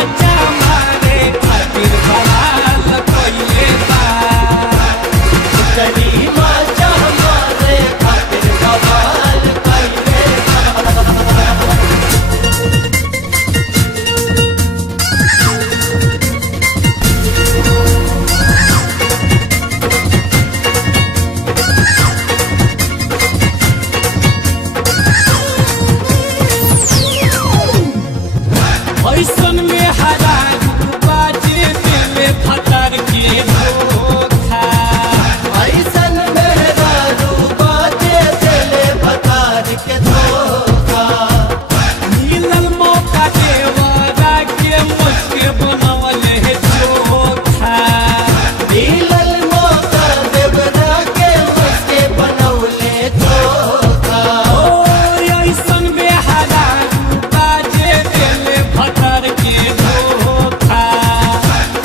माचा मारे खातिर बवाल कइले बा भीतरी माचा मारे खातिर बवाल कइले ऐसन में हरा बाजे दिल फटर के धोखा ऐसन मेहरारू बाजे दिले भतार के धोखा मिलल मौका देवरा के मुझके बनवले है चोखा मिलल मौका देवरा के मुझके बनौले धोखा ऐसन में हरा बाजे दिल फटर के धोखा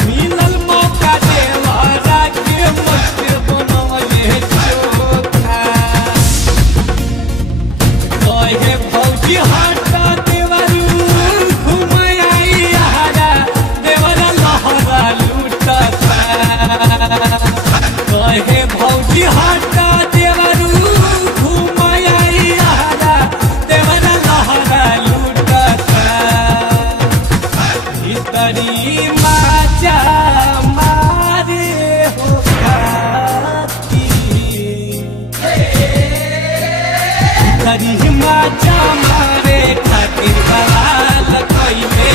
मिलल मौका देवरा के मुझके बनवले है चोखा कहे भौजी हटा देवरू घुमाई हरा देवरा लहरा लूटता कहे भौजी हटा देवरू घुमाई हरा देवरा लहरा लूटता भीतरी माचा मारे हो खातिर माचा मारे खातिर बवाल कइले